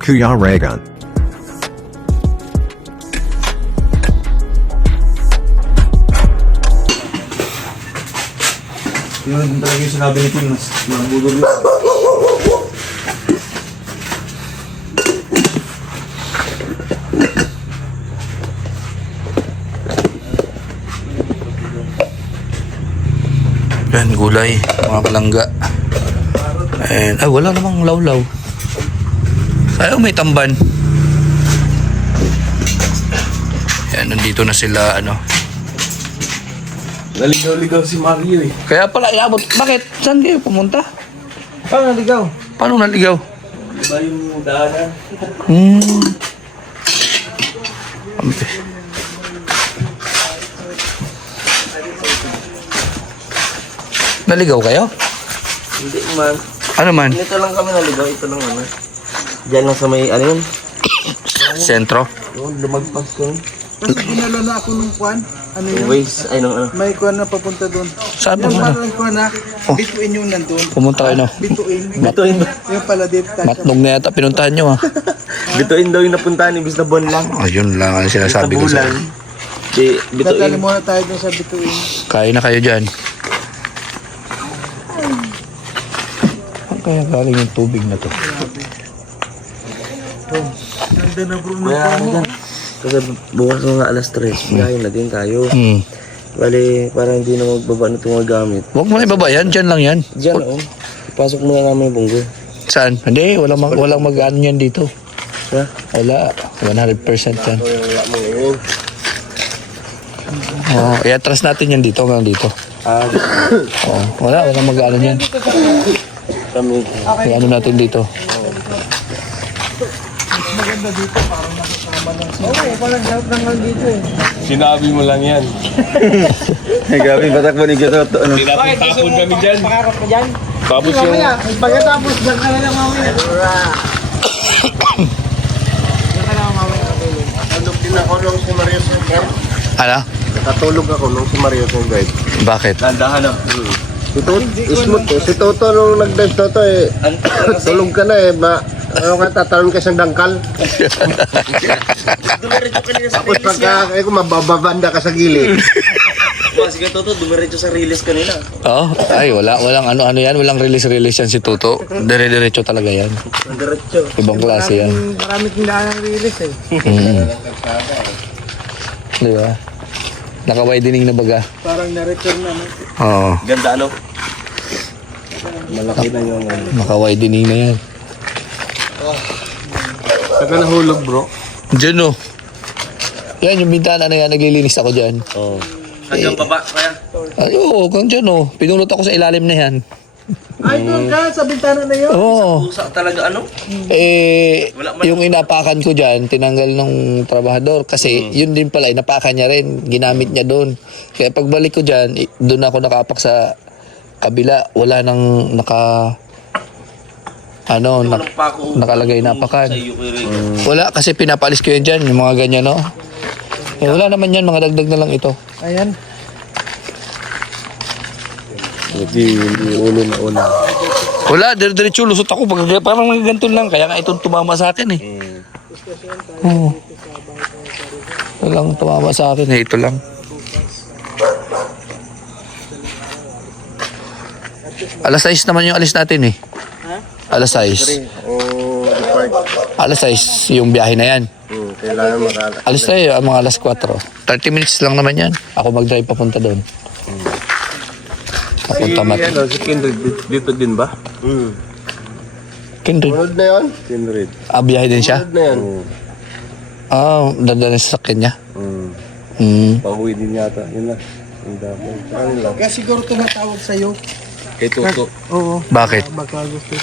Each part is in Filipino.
Kuya Reagan. Yun talaga yung sinabi ni Tim, mas mabudol yun. Yan, gulay, mga kalangga. And, ay, wala namang lawlaw. Ayaw, may tamban. Yan, nandito na sila, ano. Naligaw-ligaw si Mario eh. Kaya pala, iabot. Bakit? Saan kayo pumunta? Paano naligaw? Paano naligaw? Diba yung daanan? Ampe. Naligaw kayo? Hindi man. Ano man? Ito lang kami naligaw. Ito lang ano. Diyan lang sa may ano yun. Sentro? Yung lumagpas ko. Kasi dinala na ako nung kwan. Ano yun? Waze. Ay nung ano. May kwan na papunta doon. Saan Yung pumunta? parang kwan na, bituin yung nandun. Pumunta kayo, no? Bituin. Bituin ba? Yung pala dito. Matnog na yata pinuntahan nyo, ah. Bituin daw yung napuntahan. Ibig na buwan lang. Ayun lang ang sinasabi ko sa... Di, bituin. Dadali muna tayo doon sa bituin. Kain na kayo dyan. Saan kaya galing yung tubig na to? Nandun na bro Kaya ano dyan. Kasi bukas mga alas 3. Biyahin na din tayo. Bali, parang hindi na magbaba na itong mga gamit. Huwag mo na ibaba yan, dyan lang yan. Diyan oh. Ipasok muna namin yung bunggo. Saan? Hindi, walang mag-ano yan dito. Ha? Wala, 100% yan. Wala mo ngayon. Oo, i-atras natin yan dito hanggang dito. Oo, walang mag-ano yan. Kami. I-ano natin dito. Oo, parang sarap lang dito eh. Sinabi mo lang yan. Gabi, batak mo ni Gatot. Ano? Tapon kami dyan. Pakarap ka dyan. Tapos yung... Mamaya, pagkatapos dyan ka na lang mamaya. Dyan ka lang mamaya. Tulog din ako nung si Mario Sanchez. Ano? Nakatulog ako nung si Mario Sanchez. Bakit? Nandahan na. Si Toto, smooth eh. Si Toto nung nag-dive Toto eh. Tulog ka na eh. Ano ka, tatalon ka siyang dangkal. Tapos pagka, kung mababanda ka sa gilid. Sige Toto, dumiretso sa release kanina. Oo, ay walang ano yan, walang release yan si Tuto. Dire-diretso talaga yan. Diretso. Ibang klase yan. Marami tindahan ng release eh. Di ba? Naka-widening na baga. Parang na-return na. No? Oo, Ganda ano? Malaki na yung ano. naka-widening na yan. Saka nahulog bro. Diyan, oh. Yan, yung bintana na yan, naglilinis ako dyan. Oo. Hanggang baba, kaya? Ay, oo, kung dyan, oh. Pinulot ako sa ilalim na yan. Ay, doon ka sa bintana na yun. Oo. Pusa talaga ano? Yung inapakan ko dyan, tinanggal ng trabahador. Kasi yun din pala, inapakan niya rin. Ginamit niya doon. Kaya pagbalik ko dyan, doon ako nakapak sa kabila. Wala nang Walang pako. nakalagay na apakan. Sa iyo kay Rick. Wala, kasi pinapalis ko yun dyan, yung mga ganyan, no? Eh, wala naman yan, mga dagdag na lang ito. Ayan. Hindi ulo na una. Wala, diretso lusot ako. Parang ganito lang, kaya nga itong tumama sa akin, eh. Oo. Walang tumama sa akin, eh. Ito lang. Alas 6 naman yung alis natin, eh. Alas 6. O depart. Alas 6 yung biyahe na yan. Kailangan makala. Alis tayo, mga alas 4. 30 minutes lang naman yan. Ako mag-drive papunta doon. Papunta Si Kindred dito din ba? Kindred. Sunod na yun? Kindred. Biyahe din siya? Sunod na yan. Dadala sa sakyan niya. Pauwi din yata. Yun na. Yung dapat. Ano lang. Kaya siguro tumatawag sa'yo. Kay Toto. Oo. Bakit? Baka gusto.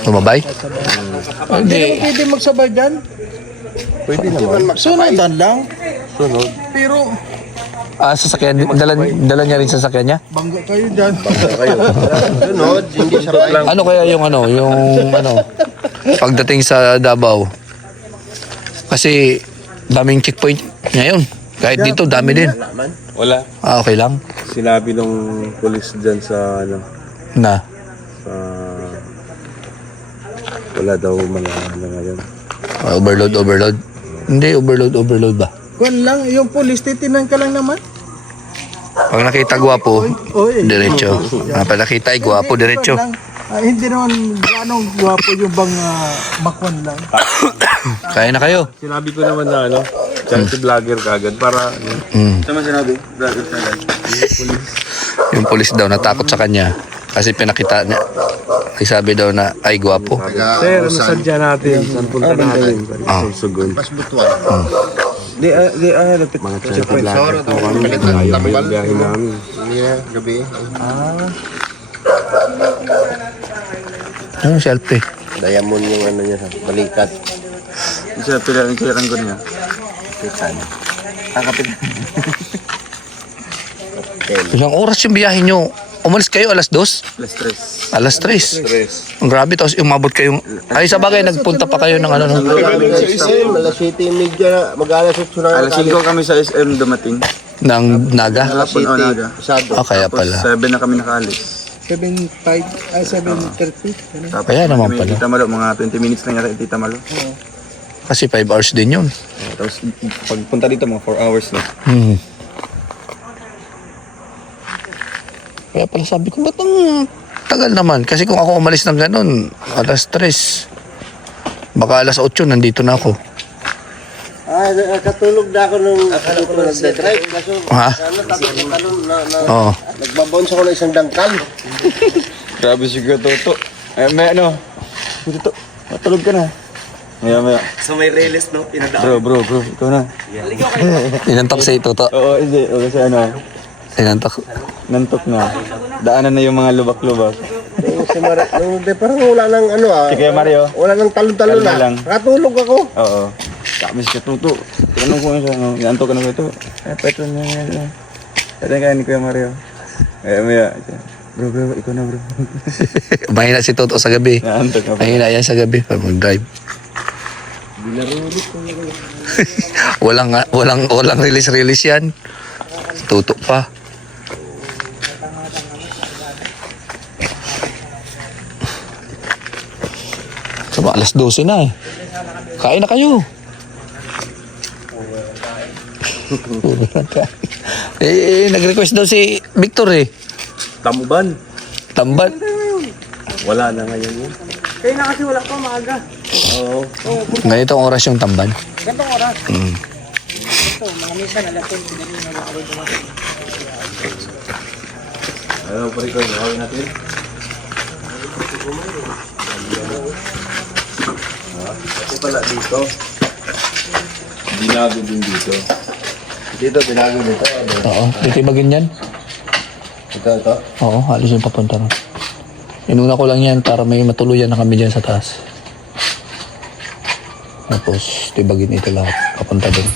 Tumabay? Hindi pwede magsabay dyan. Pwede naman. Sunodan lang. Sunod. Pero Sasakyan, dala niya rin sa sakyan niya? bangga kayo dyan. Kayo. Sunod. Hindi siya lang. Ano kaya yung pagdating sa Davao? Kasi daming checkpoint ngayon. Kahit dito, dami din. Wala. Okay lang. Sinabi nung polis dyan sa ano. Na. Sa... Wala daw mga ano ngayon. Overload. Hindi, overload ba? Kwan lang, yung pulis, titinan ka lang naman. Pag nakita gwapo, Oy. diretso. Pag nakita ay gwapo, diretso. Kwan lang. Hindi naman ganong gwapo yung bang makwan lang. Kaya na kayo. Sinabi ko naman na ano, charity vlogger kagad para Sama sinabi, brother Tagal. Yung pulis daw natakot sa kanya kasi pinakita niya. Ay sabi daw na ay gwapo. sir, ano sadya natin? Saan punta natin? Sugon. Di lapit. Mga charity vlogger po kami. Ayaw mo yung biyahe namin. Gabi. Ano selfie? Diamond yung ano niya, balikat. Isa pila ang kailangan ko niya. Kitan. Ilang oras yung biyahe nyo? Umalis kayo alas 2? Alas 3. Alas 3. Ang grabe, tapos umabot kayo. Ay, sa bagay, nagpunta pa kayo ng ano. No? Alas 7:30, mag-alas 8 na. Alas 5 kami sa SM dumating. Ng Naga? Hapon o naga. Ah, kaya pala. 7 na kami nakaalis. 7:30. Tapos Kaya naman kami pala. Tita Malo, mga 20 minutes lang yata Tita Malo. Kasi 5 hours din yun. Tapos pagpunta dito mga 4 hours na. Kaya pala sabi ko, ba't ang tagal naman? Kasi kung ako umalis ng ganun, alas 3. Baka alas 8, nandito na ako. Katulog na ako nung nag-drive. Kaso, Ha? Oo. nagbabounce ako ng isang dangkal. Grabe si Toto. May ano? Toto, matulog ka na. Maya. So may release no, pinadaan. Bro, ikaw na. Inantok si Toto. Oo, hindi. O kasi ano, Inantok. nantok na. Daanan na yung mga lubak-lubak. Si parang wala nang ano Si Kuya Mario. wala nang talon-talon Kalma lang. Katulog ako. Oo. Kami si Toto. Tinanong ko nga siya, no? Inantok ka na ba ito? Peto na yan. Peto kaya ni Kuya Mario. Maya. Bro, ikaw na bro. Mahina si Toto sa gabi. Naantok na pa. Mahina yan sa gabi pag mag-drive. walang release yan. Toto pa. Saba, alas 12 na eh. Kain na kayo. Nag-request daw si Victor eh. Tamban. Tamban. Wala na ngayon yun. Kaya na kasi wala pa, maaga. Ganitong oras yung tamban. Gantong oras. Mm. Ito, mga minsan alas 10, hindi na nakakabay. Ano pa rin ko, gawin natin? Kasi pala dito. Binago din dito. Dito, binago dito. Oo. Dito ba ganyan? Ito. Oo, halos yung papunta ron. Inuna ko lang yan para may matuluyan na kami dyan sa taas. Tapos, tibagin ito lahat. Papunta din.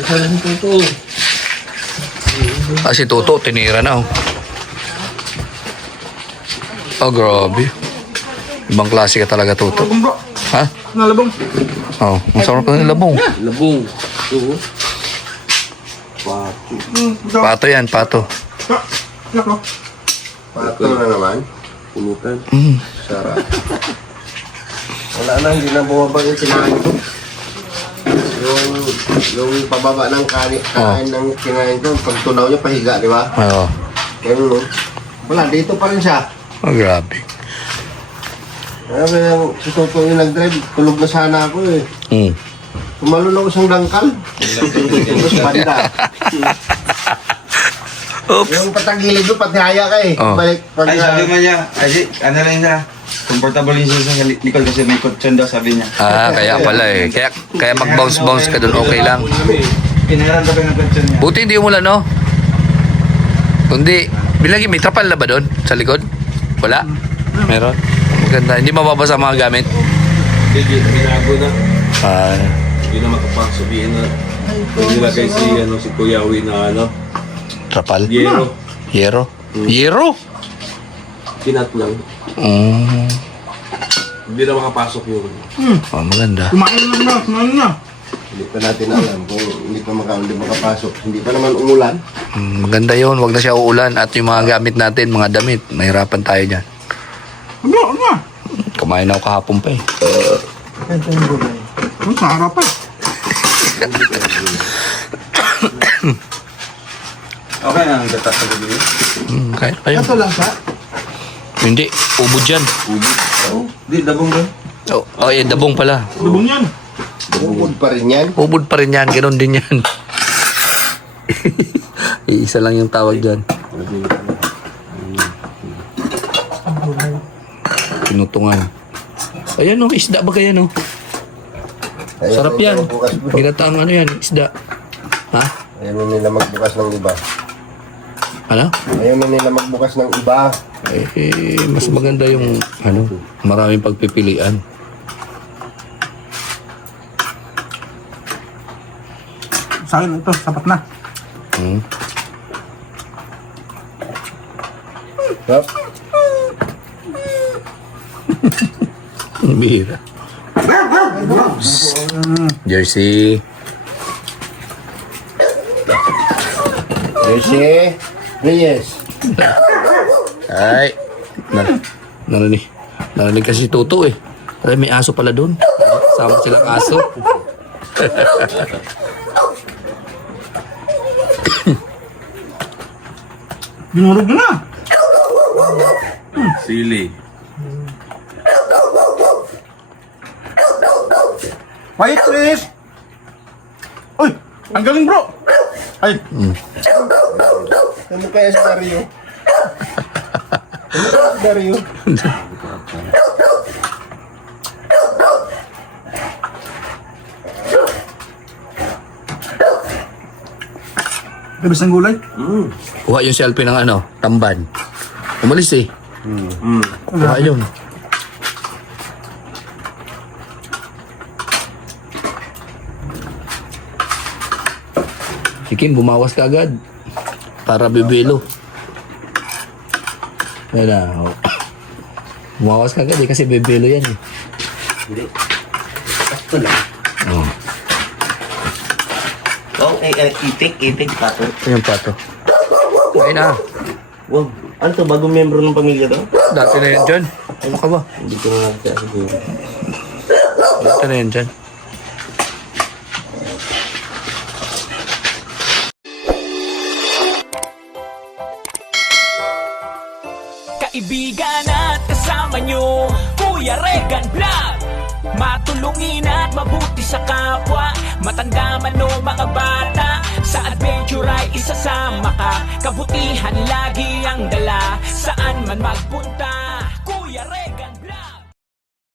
Isa lang ito. Ah, si Toto, tinira na oh. Oh, grabe. Ibang klase ka talaga, Toto. Ha? Nalabong. Oo, masarap na yung labong. Labong. Ito. Pato yan, pato. Nako. Pato na naman. Pulutan. Sarap. Wala na, hindi na bumabag yung kinain ko. Yung pababa ng kain ng kinain ko, pag tunaw niya, pahiga, di ba? Oo. Ganun, no? Wala, dito pa rin siya. Oh, grabe. Sabi yung si Toto yung nag-drive, tulog na sana ako eh. Tumalun ako isang dangkal. Tapos banda. Oops. Yung patagilid doon, pati haya ka eh. Oh. Balik, pag Ay, sabi man niya, ano lang niya, comfortable yung sa likod kasi may kutsyon daw, sabi niya. Ah, kaya pala eh. Kaya mag-bounce-bounce ka dun, okay lang. Pinaran daw ng kutsyon niya. Buti hindi umulan, no? Kundi, bilagi, may trapal na ba doon? Sa likod? Wala? Meron? Maganda. Hindi mababasa ang mga gamit? Hindi, binago na. Ah, Hindi na makapagsabihin na. Nilagay si Kuya Wi na trapal? yero. Yero? Yero? Kinat lang. Hindi na makapasok yun. Oh, maganda. Kumain na. Hindi pa natin alam kung hindi pa makapasok. Hindi pa naman umulan. Maganda yun. Huwag na siya uulan. At yung mga gamit natin, mga damit, mahirapan tayo dyan. Ano? Kumain na ako kahapon pa eh. Ito yung gulay. Sa harapan. Okay na ang gata sa gabi. Kaya kayo. Ito lang sa. Hindi, ubod yan. Di, dabong ba? Oh, dabong pala. Lubong yan. Bukod pa rin yan. Ubod pa rin yan, ganoon din yan. Iisa lang yung tawag dyan. Pinutungan. Ayan o, isda ba kaya no? Sarap yan. Ginataang ano yan, isda. Ha? Ayaw na nila magbukas ng iba. Ano? Ayaw na nila magbukas ng iba. Mas maganda yung ano, maraming pagpipilian. Sa akin ito, sapat na. Yup. Bihira. Jersey. Jesse Reyes. Ay. Narinig kasi si Toto eh. Ay, may aso pala doon. Sama silang aso. Dinurog na na. Sili. Quiet, please. Uy, ang galing bro. Ay, Ano kaya si Dario? Ano kaya si Dario? gabis ng gulay. Kuha yung selfie ng ano, tamban. Umalis eh. Kuha yun. Si Kim, bumawas ka agad. Para bibilo. Yan na. Oh. Bumawas ka agad eh, kasi bibilo yan eh. Hindi. Sakto lang. Oh. Oh, itik, pato. Ito yung pato. Ayun na. Wow. Ano to? Bagong membro ng pamilya to? Dati na yan dyan. Ano ka ba? Hindi ko nga siguro. Dati na yan dyan. Kaibigan at kasama nyo, Kuya Regan Vlog. Matulungin at mabuti sa kapwa, matanda man o mga bata. Sa adventure ay isasama ka, kabutihan lagi ang dala. Saan man magpunta, Kuya Regan Vlog.